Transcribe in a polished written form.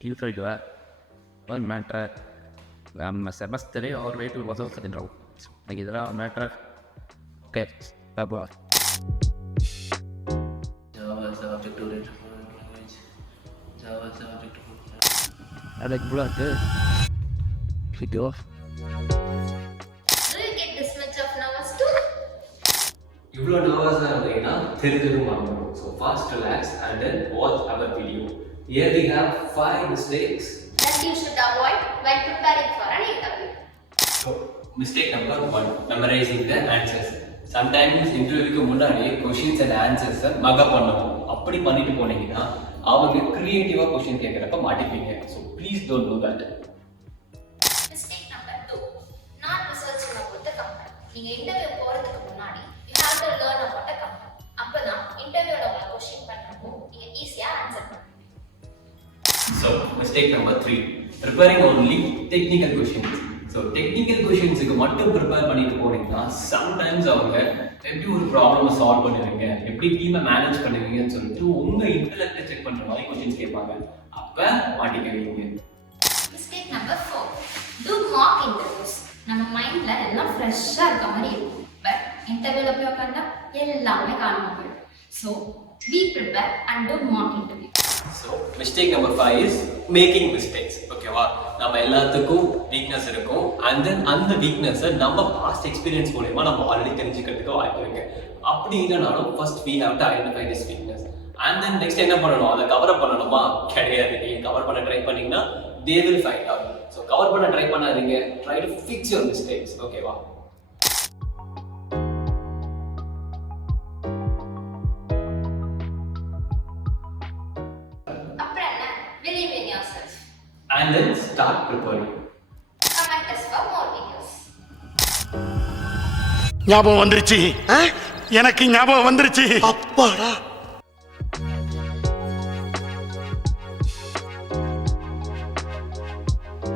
كيف الجواب والمعتاد لما سمست لي أوريت الوظيفة الأول أجد لا معتاد كيف أبغى Java subject oriented language Java subject ada pula ke video. Do you get this much of nervous too? இவ்வளோ நர்வஸாக இருந்தீங்கன்னா தெரிஞ்சதும் வாங்கணும். So fast relax and then watch our video. Here we have 5 mistakes That you should avoid while preparing for an interview. So, mistake number 1, memorizing the answers. Sometimes இன்டர்வியூக்கு முன்னாடி questions and ஆன்சர்ஸை மகப் பண்ணணும். அப்படி பண்ணிட்டு போனீங்கன்னா அவங்க கிரியேட்டிவாக கொஷின் கேட்குறப்ப மாட்டிப்பீங்க. So please don't do that. Mistake number 2, not researching about the company. நீங்க இன்டர்வியூ போறதுக்கு முன்னாடி you have to learn about the company. அப்பதான் இன்டர்வியூல உங்களை கொஸ்டின் பண்றப்போ நீங்க ஈஸியா ஆன்சர் பண்ணுவீங்க. So, mistake number 3, preparing only technical questions. So, technical questions-க்கு மட்டும் ப்ரிப்பேர் பண்ணிட்டு போனீங்கன்னா சம்டைம்ஸ் அவங்க எப்படி ஒரு ப்ராப்ளமை சால்வ் பண்ணுவீங்க, எப்படி டீமை மேனேஜ் பண்ணுவீங்கன்னு சொல்லிட்டு உங்க இன்டெலெக்டை செக் பண்ற மாதிரி கொஸ்டின்ஸ் கேட்பாங்க. அப்ப மாட்டிக்குவீங்க. Mistake number 4, do mock interviews. நம்ம மைண்ட்ல எல்லாம் ஃப்ரெஷ்ஷா இருக்க மாதிரி இருக்கும். பட் இன்டர்வியூல போய் உட்கார்ந்தா எல்லாமே காணாம போயிடும். So, be prepared and do mock interview. So, mistake number 5 is making mistakes. ஓகேவா? நம்ம எல்லாத்துக்கும் வீக்னஸ் இருக்கும். And then அந்த வீக்னஸை நம்ம பாஸ்ட் எக்ஸ்பீரியன்ஸ் மூலமா நம்ம ஆல்ரெடி தெரிஞ்சுக்கிறதுக்கு வாய்ப்பு இருக்கு. அப்படி இல்லைனாலும் first we have to identify this weakness. And then next என்ன பண்ணணும்? அதை கவர் அப் பண்ணணுமா? கிடையாது. நீங்க கவர் பண்ண ட்ரை பண்ணீங்கன்னா they will find out. So, cover பண்ண ட்ரை பண்ணாதீங்க. Try to fix your mistakes. ஓகேவா? அப்புறம் என்ன? Believe in yourself. And then start preparing. Comment us for more videos. ஞாபகம் வந்துருச்சு எனக்கு ஞாபகம் வந்துருச்சு அப்பாடா